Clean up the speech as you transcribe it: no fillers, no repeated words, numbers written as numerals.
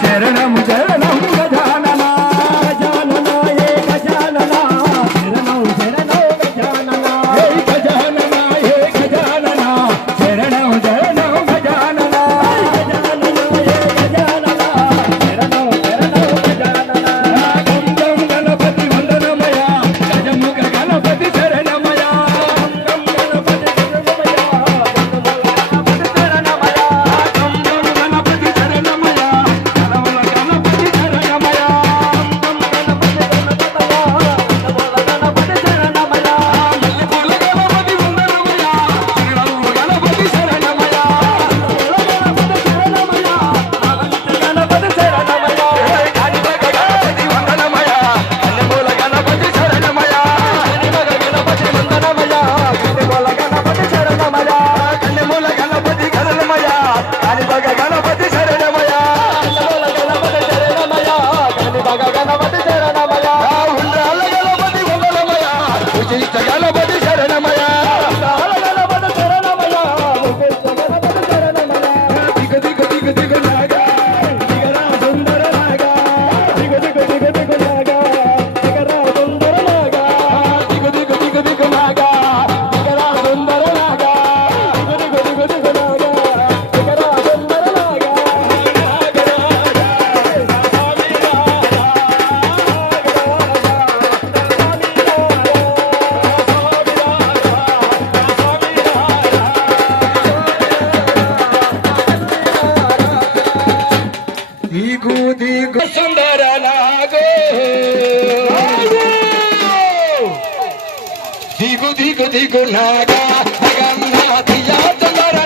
శరణము శరణం గజానన గజానన ఏ గజానన శరణం శరణం గజానన ఏ గజానన ఏ గజానన శరణం శరణం గజానన గజానన ఏ గజానన శరణం శరణం గజానన గం గం గణపతి వందనమయ గజముఖ గణపతి శరణమయ గం గణపతి శరణమయ గణపతి శరణమయ గం గం గణపతి శరణమయ గణముల గణపతి శరణమయ గం గణపతి శరణమయ గణముల గణపతి శరణమయ మల్లెపూల గణపతి వందనమయ శరణము గణపతి శరణమయ గణపతి శరణమయ గణపతి శరణమయ కాళిమగ గణపతి వందనమయ మల్లెపూల గణపతి శరణమయ కాళిమగ గణపతి వందనమయ కన్నెమూల గణపతి శరణమయ కన్నెమూల గణపతి శరణమయ కాళిమగ గణపతి శరణమయ కన్నెమూల గణపతి శరణమయ కాళిమగ గణపతి శరణమయ ఉండ్రాల గణపతి వందనమయ ఉచిత గణపతి శరణమయ ఉండ్రాల గణపతి శరణమయ ఉచిత గణపతి శరణమయ దిగ దిగ దిగ దిగ నాగా దిగరా సుందర నాగా దిగ దిగ దిగ దిగ నాగా దిగరా సుందర నాగా దిగ దిగ దిగ దిగ నాగా దిగరా సుందర నాగా దిగ దిగ దిగ దిగ నాగా దిగరా సుందర నాగా దిగు దిగు సుందర నాగో దిగు దిగు దిగు నాగా జగన్నాథియా సుందర